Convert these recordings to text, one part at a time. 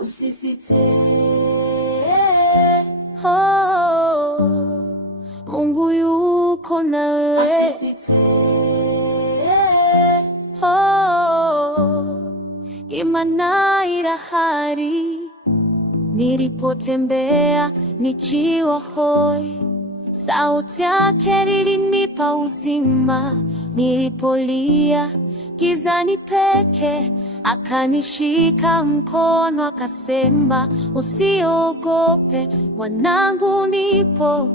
usisite. Oh, Mungu yuko nawe, usisite. Oh, imana irahari. Nilipotembea nikiwa hoi, sauti yake ilinipa uzima. Nilipolia gizani peke, akanishika mkono akasema, usiogope mwanangu, nipo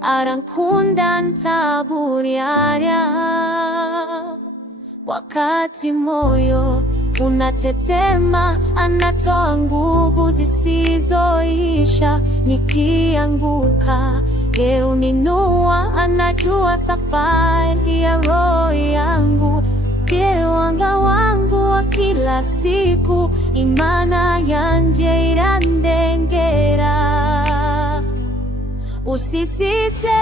arankunda ntaburya. Wakati moyo unatetema, anatoa nguvu zisizoisha. Nikianguka yeye huninua, anajua safari ya roho yangu. Ndiye wanga wangu wa kila siku, imana yanje irandengera. Usisite,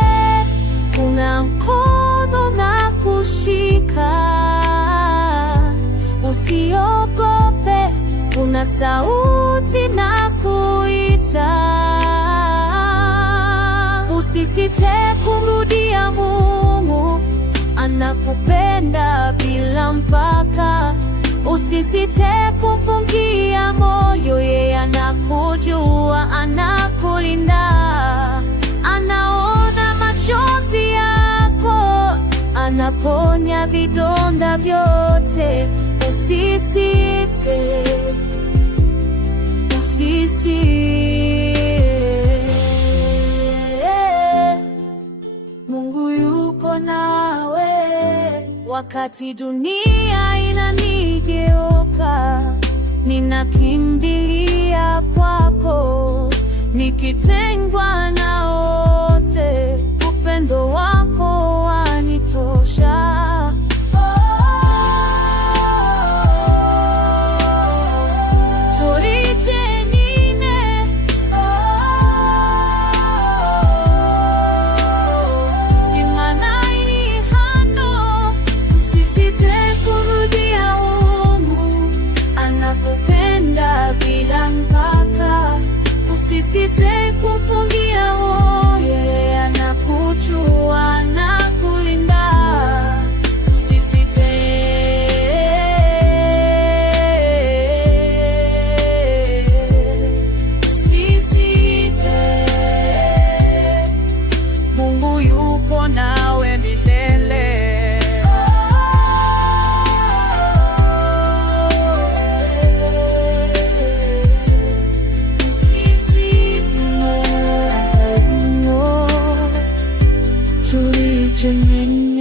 kuna mkono na kushika. Usiogope, kuna sauti na kuita. Usisite kumrudia Mungu, anakupenda bila mpaka. Usisite kumfungia moyo, yeye anakujua, anakulinda. Anaona machozi yako, anaponya vidonda vyote. Usisite, usisite. Mungu yuko nawe wakati dunia inanigeuka. Ninakimbilia kwako, nikitengwa na wote, upendo wako wanitosha. Usisite kumfungia moyo, anakujua, anakulinda. Usisite, usisite. Mungu yupo nawe milele. Tulijengeni